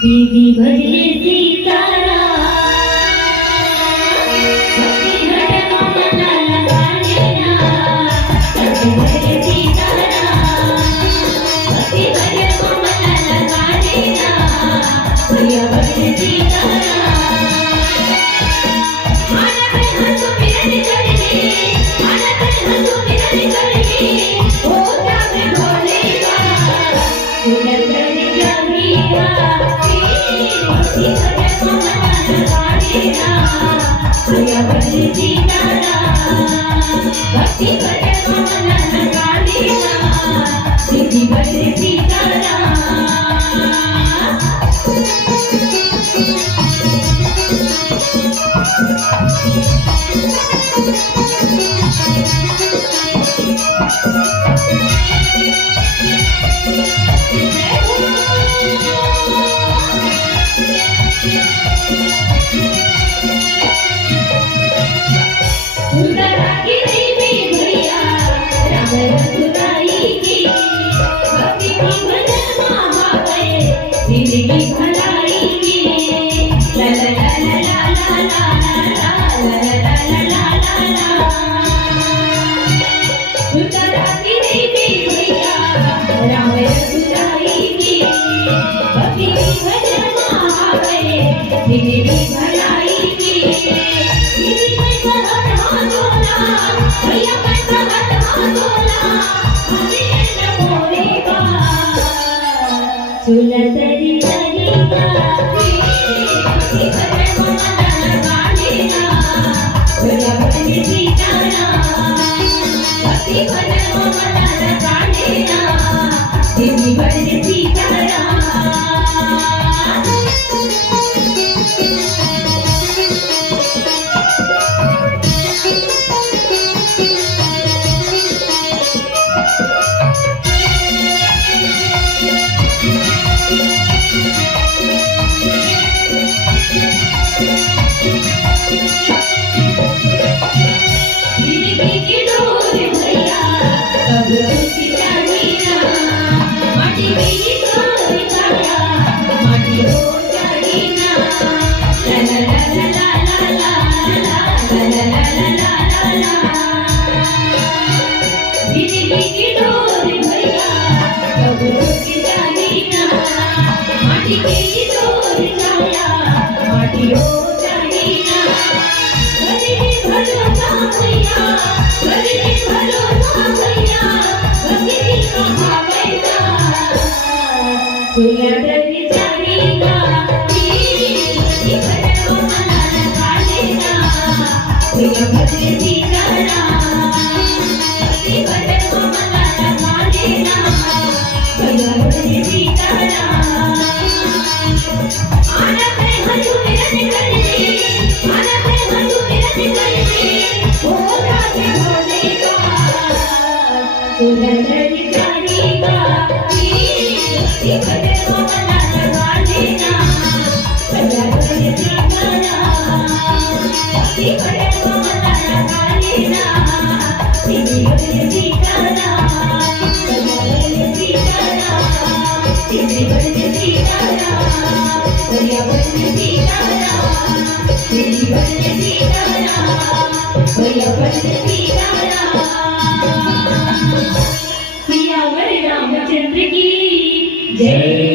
दीदी भजले सीताराम भक्ति भजन ममता लगालेना भक्ति भजले सीताराम भक्ति भजन ममता लगालेना भैया भजले सीताराम आना पे हंसो मिलन करके आना पे हंसो मिलन करके हो जावे भोले बाबा सुनत जामिया भैया भजले सीताराम भक्ति भजन ममता लगालेना दीदी भजले सुंदरा की देवी भैया राम रघुराई की भक्ति की भजन महावे जिंदगी भलाई की ला ला ला ला ला ला ला ला ला ला ला सुंदरा की देवी भैया राम रघुराई की भक्ति की भजन महावे जिंदगी भलाई की भैया पैसा हाथ हाथोला हमें न मोरेगा सुलतरी तरीका भक्ति भजन ममता लगालेना भैया भजले सीताराम भक्ति भजन ममता लगालेना दीदी भजले सीताराम भैया भजले सीताराम भक्ति भजन ममता लगालेना भैया भजले सीताराम आना पे हंसो मिलन करके आना पे हंसो मिलन करके हो जावे भोले बाबा सुंदर जानेगा भक्ति भजन ममता लगालेना भैया भजले सीताराम भक्ति भजन ममता लगालेना दीदी भजले सीताराम भैया भजले सीताराम दीदी भजले सीताराम भैया भजले सीताराम दीदी भजले सीताराम भैया भजले सीताराम सियावर रामचंद्र की जय।